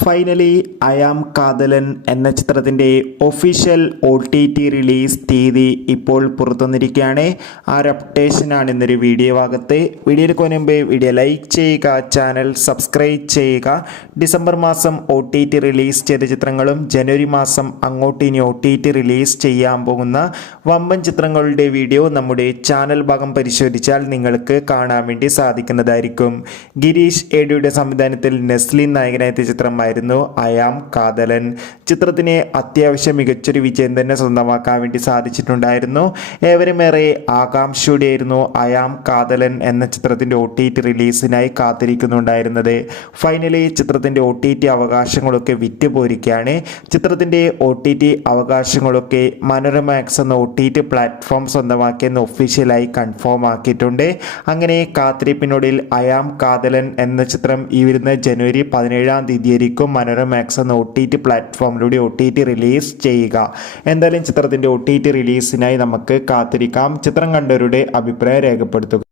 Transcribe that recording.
Finally I am Kadhalan എന്ന ചിത്രത്തിൻ്റെ official OTT release തീയതി ഇപ്പോൾ പുറത്തുവന്നിരിക്കുകയാണ്. ആ ഒരു അപ്ഡേഷനാണ് ഇന്നൊരു വീഡിയോ ഭാഗത്ത്. വീഡിയോയ്ക്ക് മുൻപ് വീഡിയോ ലൈക്ക് ചെയ്യുക, ചാനൽ സബ്സ്ക്രൈബ് ചെയ്യുക. ഡിസംബർ മാസം OTT റിലീസ് ചെയ്ത ചിത്രങ്ങളും ജനുവരി മാസം അങ്ങോട്ട് ഇനി OTT റിലീസ് ചെയ്യാൻ പോകുന്ന വമ്പൻ ചിത്രങ്ങളുടെ വീഡിയോ നമ്മുടെ ചാനൽ ഭാഗം പരിശോധിച്ചാൽ നിങ്ങൾക്ക് കാണാൻ വേണ്ടി സാധിക്കുന്നതായിരിക്കും. ഗിരീഷ് ഏഡിയുടെ സംവിധാനത്തിൽ നെസ്ലിൻ നായകനായ ചിത്രം ഐ ആം കാതലൻ. ചിത്രത്തിന് അത്യാവശ്യം മികച്ചൊരു വിജയം തന്നെ സ്വന്തമാക്കാൻ വേണ്ടി സാധിച്ചിട്ടുണ്ടായിരുന്നു. ഏവരുമേറെ ആകാംക്ഷയോടെയായിരുന്നു ഐ ആം കാതലൻ എന്ന ചിത്രത്തിൻ്റെ OTT റിലീസിനായി കാത്തിരിക്കുന്നുണ്ടായിരുന്നത്. ഫൈനലി ചിത്രത്തിൻ്റെ OTT അവകാശങ്ങളൊക്കെ വിറ്റുപോയിരിക്കുകയാണ്. ചിത്രത്തിൻ്റെ OTT അവകാശങ്ങളൊക്കെ മനോരമാക്സ് എന്ന OTT പ്ലാറ്റ്ഫോം സ്വന്തമാക്കിയെന്ന് ഒഫീഷ്യലായി കൺഫേം ആക്കിയിട്ടുണ്ട്. അങ്ങനെ കാത്തിരിപ്പിനൊടുവിൽ ഐ ആം കാതലൻ എന്ന ചിത്രം ഈ വരുന്ന ജനുവരി 17-ാം തീയതി മനോരമാക്സ് എന്ന OTT പ്ലാറ്റ്ഫോമിലൂടെ OTT റിലീസ് ചെയ്യുക. എന്തായാലും ചിത്രത്തിൻ്റെ OTT റിലീസിനായി നമുക്ക് കാത്തിരിക്കാം. ചിത്രം കണ്ടവരുടെ അഭിപ്രായം രേഖപ്പെടുത്തുക.